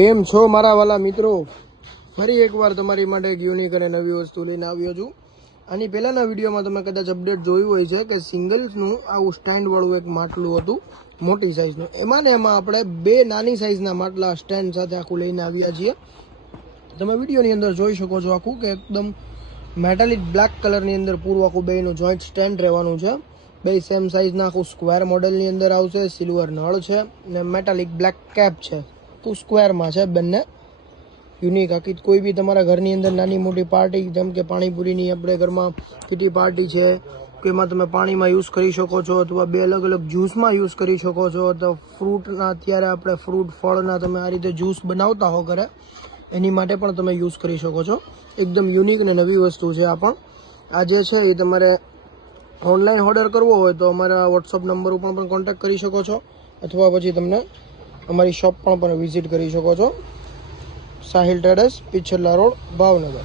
કેમ છો મારા વાલા મિત્રો? ફરી એકવાર તમારી માટે એક યુનિક અને નવી વસ્તુ લઈને આવ્યો છું. આની પહેલાંના વિડીયોમાં તમે કદાચ અપડેટ જોયું હોય છે કે સિંગલ્સનું આવું સ્ટેન્ડવાળું એક માટલું હતું મોટી સાઇઝનું. એમાં આપણે બે નાની સાઇઝના માટલા સ્ટેન્ડ સાથે આખું લઈને આવ્યા છીએ. તમે વિડીયોની અંદર જોઈ શકો છો આખું કે એકદમ મેટાલિક બ્લેક કલરની અંદર પૂરું આખું બેનું જોઈન્ટ સ્ટેન્ડ રહેવાનું છે. બે સેમ સાઇઝના આખું સ્ક્વેર મોડલની અંદર આવશે. સિલ્વર નળ છે ને મેટાલિક બ્લેક કેપ છે. તો સ્ક્વેરમાં છે બંને યુનિક. આખી કોઈ બી તમારા ઘરની અંદર નાની મોટી પાર્ટી જેમ કે પાણીપુરીની આપણે ઘરમાં કિટી પાર્ટી છે કે એમાં તમે પાણીમાં યુઝ કરી શકો છો, અથવા બે અલગ અલગ જ્યુસમાં યુઝ કરી શકો છો. તો ફ્રૂટના અત્યારે આપણે ફળના તમે આ રીતે જ્યુસ બનાવતા હો ઘરે, એની માટે પણ તમે યુઝ કરી શકો છો. એકદમ યુનિક અને નવી વસ્તુ છે. આ પણ આ જે છે એ તમારે ઓનલાઈન ઓર્ડર કરવો હોય તો અમારા વોટ્સઅપ નંબર ઉપર પણ કોન્ટેક્ટ કરી શકો છો, અથવા પછી તમને અમારી શોપ પણ વિઝિટ કરી શકો છો. સાહિલ ટ્રેડર્સ, પિછલા રોડ, ભાવનગર.